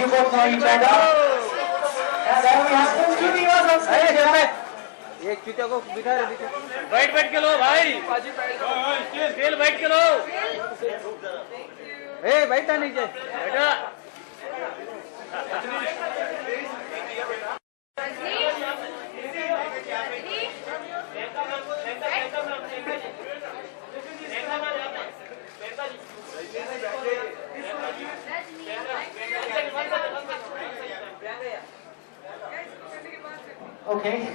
you both know each other. And then we have two juniors on stage. एक चुतिया को बिठा रहे थे। बैठ के लो भाई। तेल बैठ के लो। ए बैठा नीचे। बैठा। Okay.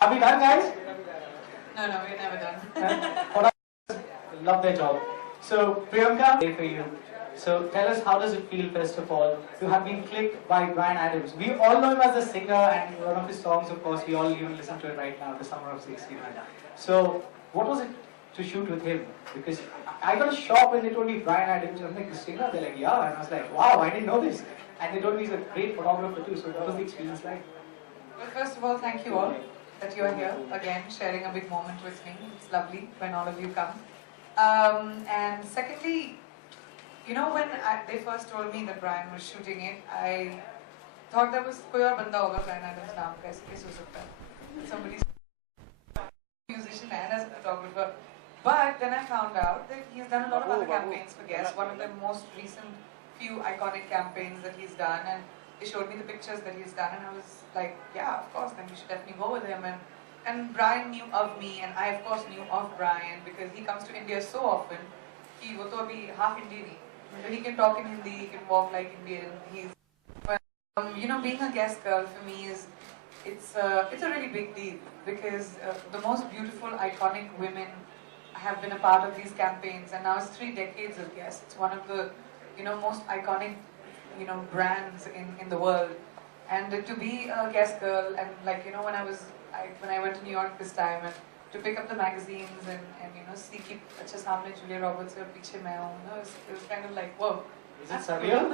Are we done, guys? No, we're never done. Love their job. So, Priyanka, for you. So, tell us, how does it feel, first of all, to have been clicked by Bryan Adams? We all know him as a singer, and one of his songs, of course, we all even listen to it right now, The Summer of '69. So, what was it to shoot with him? Because I got a shock when they told me Bryan Adams. I'm like, the singer? They're like, yeah. And I was like, wow, I didn't know this. And they told me he's a great photographer too. So, what was the experience like? Well, first of all, thank you all that you are here again, sharing a big moment with me. It's lovely when all of you come. And secondly, you know, when they first told me that Bryan was shooting it, I thought there was koi aur banda hoga Bryan Adams naam ka, aise ho sakta hai. Somebody's musician and as a photographer. But then I found out that he's done a lot of other campaigns for Guess. One of the most recent few iconic campaigns that he's done, and they showed me the pictures that he's done, and I was like, yeah, of course, then we should definitely go with him. And Bryan knew of me, and I of course knew of Bryan because he comes to India so often. Wo to abhi half Indian hi. He can talk in Hindi, he can walk like Indian. But you know, being a Guess girl for me it's a really big deal because the most beautiful, iconic women have been a part of these campaigns, and now it's 3 decades of Guess. It's one of the most iconic brands in the world. And to be a Guess girl, and like when I went to New York this time, and to pick up the magazines and see कि अच्छा सामने Julia Roberts और पीछे मैं हूँ, it was kind of like, whoa. Is it surreal?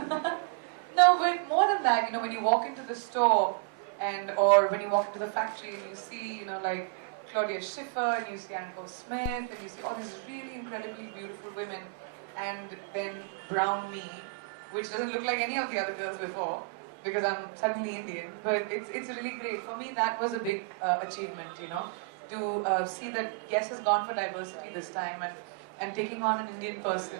No, but more than that, when you walk into the store or when you walk into the factory and you see like Claudia Schiffer and you see Annabelle Smith and you see all these really incredibly beautiful women, and then brown me, which doesn't look like any of the other girls before because I'm suddenly Indian, but it's really great. For me, that was a big achievement, to see that Guess has gone for diversity this time and taking on an Indian person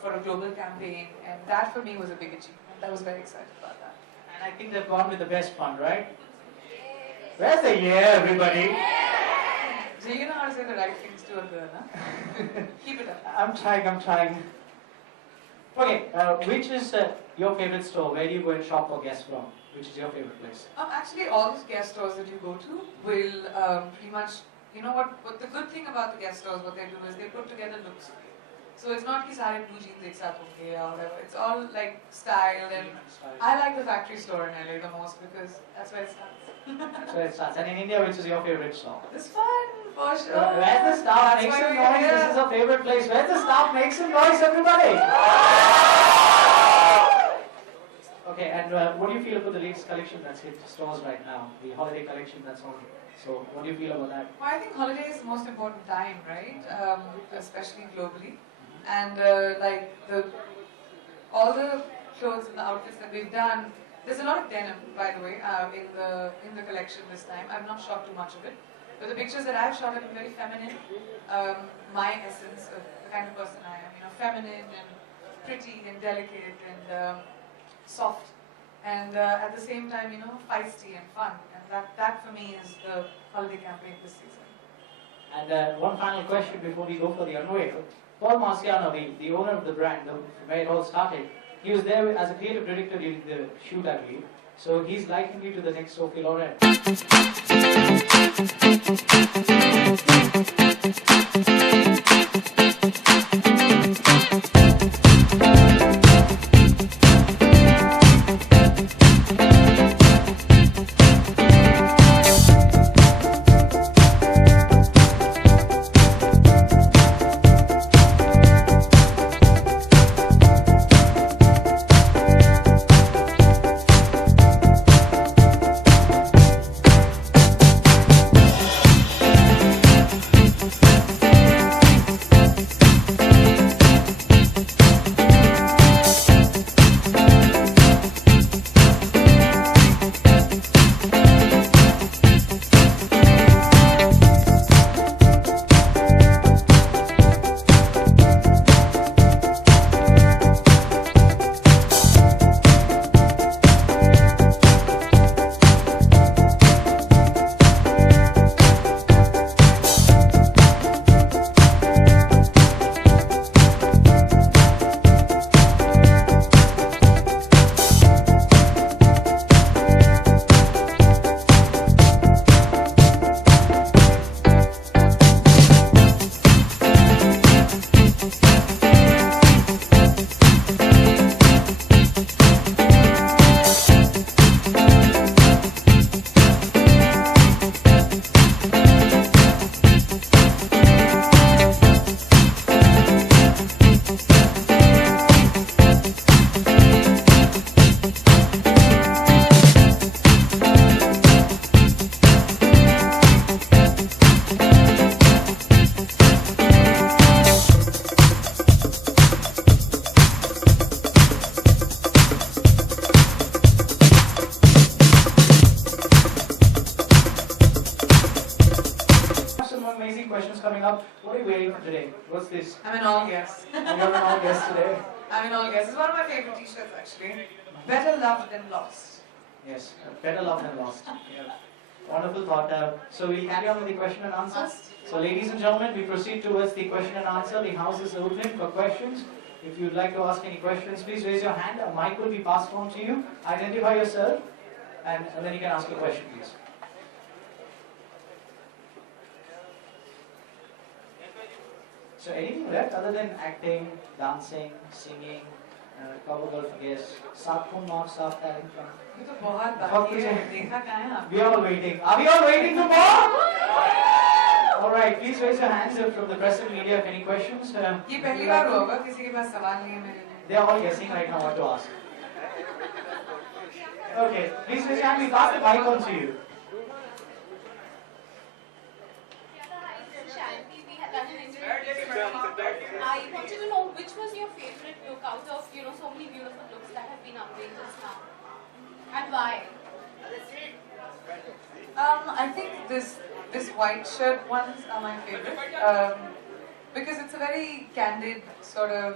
for a global campaign, and that for me was a big achievement. I was very excited about that. And I think they've gone with the best fun, right? Where's the yeah, everybody? So you know how to say the right things to a girl, huh? Keep it up. I'm trying. Okay, which is your favorite store? Where do you go and shop for Guess from? Which is your favorite place? Actually, all those Guess stores that you go to will pretty much, what the good thing about the Guess stores, what they do is they put together looks for you. So it's not ki sare blue jeans ek saath honge or whatever. It's all like style, and I like the factory store in LA the most because that's where it starts. That's where it starts. And in India, which is your favorite store? This one, for sure. Where's the staff? Make some noise. This is a favorite place. Where's the staff? Make some noise, everybody. Okay, and what do you feel about the latest collection that's hit stores right now? The holiday collection that's on. So, what do you feel about that? Well, I think holiday is the most important time, right? Especially globally. And all the clothes and the outfits that we've done, there's a lot of denim, by the way, in the collection this time. I've not shot too much of it, but the pictures that I've shot have been very feminine. My essence of the kind of person I am, feminine and pretty and delicate and soft, and at the same time, feisty and fun. And that for me is the holiday campaign this season. And one final question before we go for the runway. Paul Marciano, the owner of the brand, where it all started, he was there as a creative director during the shoot, I believe. So he's likening you to the next Sophie Loren. for today? What's this? I'm an all guest. You have an all guest today. I'm an all guest. It's one of my favorite t-shirts actually. Better loved than lost. Yes, better loved than lost. Yeah. Wonderful thought. So we'll carry on with the question and answer. So ladies and gentlemen, we proceed towards the question and answer. The house is open for questions. If you'd like to ask any questions, please raise your hand. A mic will be passed on to you. Identify yourself, and then you can ask a question, please. So anything left other than acting, dancing, singing, cover girl for guests, soft mark, soft talent from. ये तो बहुत बाकी है. देखा कहाँ है आप? We are all waiting. Are we all waiting for more? Alright, please raise your hands if from the press and media if any questions. ये पहली बार होगा किसी के पास सवाल नहीं है मेरे लिए. They are all guessing right now what to ask. Okay, please raise your hand. We pass the mic on to you. I wanted to know which was your favorite look out of so many beautiful looks that have been unveiled just now, and why? I think this white shirt ones are my favorite because it's a very candid sort of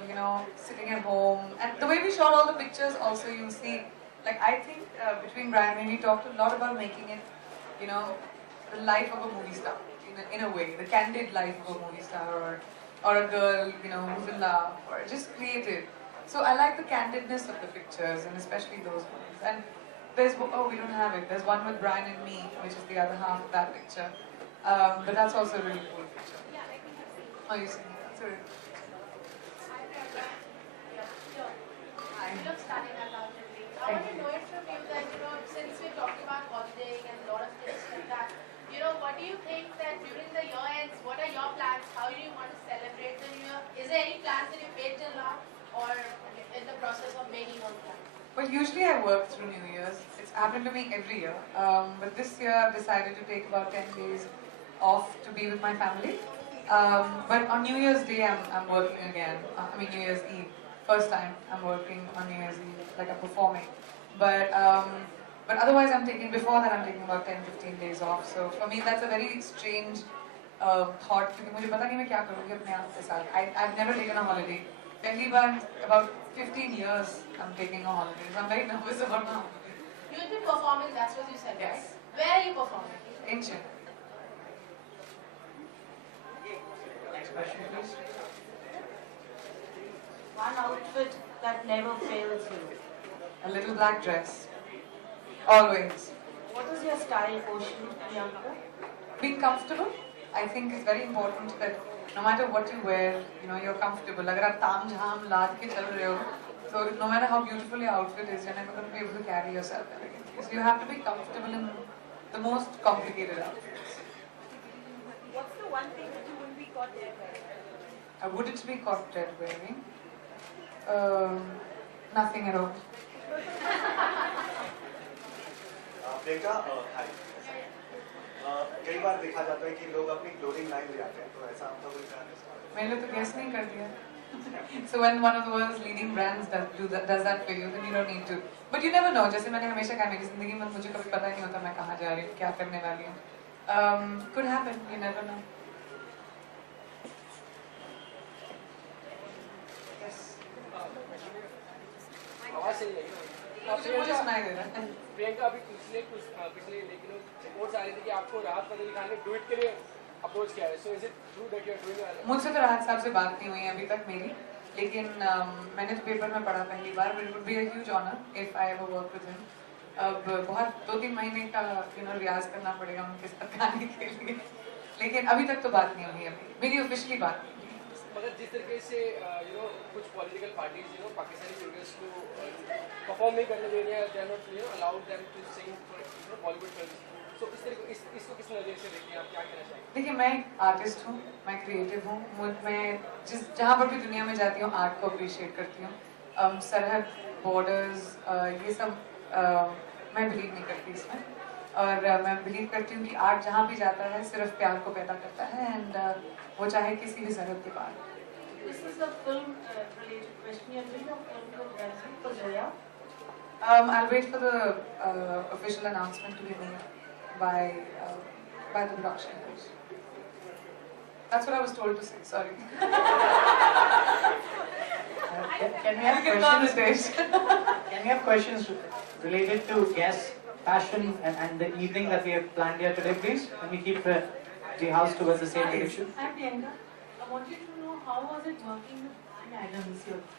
sitting at home, and the way we shot all the pictures also you'll see like I think between Brian and me we talked a lot about making it the life of a movie star in a way, the candid life of a movie star or a girl who's in love or just creative. So I like the candidness of the pictures and especially those ones. And there's we don't have it. There's one with Brian and me, which is the other half of that picture. But that's also a really cool picture. Oh, you see? That's a I love starting at that. I want to know it from you that since we're talking about holidaying and a lot of things like that, what do you think that during the year ends, what are your plans? How do you want to celebrate the new year? Is there any plans that you've made till now, or in the process of making those plans? Well, usually I work through New Year's. It's happened to me every year. But this year I've decided to take about 10 days off to be with my family. But on New Year's Day I'm working again. New Year's Eve. First time I'm working on New Year's Eve, like I'm performing. But otherwise before that I'm taking about 10-15 days off. So for me that's a very strange thought. क्योंकि मुझे पता नहीं मैं क्या करूँगी अपने आप के साथ. I've never taken a holiday. Pehli baar, about 15 years I'm taking a holiday. So I'm very nervous about my holiday. You will be performing, that's what you said, Yes. right? Where are you performing? In Chennai. Next question, please. One outfit that never fails you. A little black dress. Always. What is your style quotient, Priyanka? Being comfortable. I think it's very important that no matter what you wear, you're comfortable. अगर आप ताम झाम लाद के चल रहे हो, so no matter how beautiful your outfit is, you're never going to be able to carry yourself elegantly. So you have to be comfortable in the most complicated outfits. What's the one thing that you wouldn't be caught dead wearing? I wouldn't be caught dead wearing. Nothing at all. Priyanka, हाय. कई बार देखा जाता है कि लोग अपनी clothing line ले आते हैं, तो ऐसा आपका कोई प्लान है? मैंने तो guess नहीं कर दिया. So when one of the world's leading brands does that for you, then you don't need to. But you never know. जैसे मैंने हमेशा कहा मेरी जिंदगी में मुझे कभी पता नहीं होता मैं कहाँ जा रही हूँ, क्या करने वाली हूँ. Could happen. You never know. Yes. आवाज सही है. मुझे सुनाई दे रहा है. प्रियंका अभी पिछले लेकिन रिपोर्ट्स आ रही थी कि आपको राहत फतेह अली खान ने ट्वीट के लिए अप्रोच किया है. So is it true that you are doing? मुझसे तो राहत साहब से बात नहीं हुई है अभी तक मेरी, लेकिन मैंने तो पेपर में पढ़ा पहली बार. It would be a huge honor if I ever work with him. अब बहुत 2-3 महीने का रियाज करना पड़ेगा उनके साथ गाने के लिए, लेकिन अभी तक तो बात नहीं हुई है मेरी ऑफिशियली बात नहीं हुई. मगर जिस तरीके से कुछ पॉलिटिकल पार्टीज पाकिस्तानी सिंगर्स को परफॉर्म नहीं करने दे रही हैं, they are not allowed them to sing for Bollywood films. So इस तरह इसको किस नजरिए से देखते हैं आप, क्या कहना चाहेंगे? देखिए मैं एक आर्टिस्ट हूँ, मैं क्रिएटिव हूँ. मैं जहाँ पर भी दुनिया में जाती हूँ आर्ट को अप्रिशिएट करती हूँ. सरहद, बॉर्डर्स, ये सब मैं बिलीव नहीं करती इसमें. और मैं बिलीव करती हूँ कि आर्ट जहाँ भी जाता है सिर्फ प्यार को पैदा करता है, एंड वो चाहे किसी भी सरहद के पार. This is a film related question. You're doing a film with Ranjit for Zoya. I'll wait for the official announcement to be made by the production house. That's what I was told to say. Sorry. Can we have You can call me questions? Tej. Can we have questions related to guests, passion, and the evening that we have planned here today, please? Can we keep the house towards the same direction? Hi Priyanka, I wanted to know how was it working with Bryan Adams, your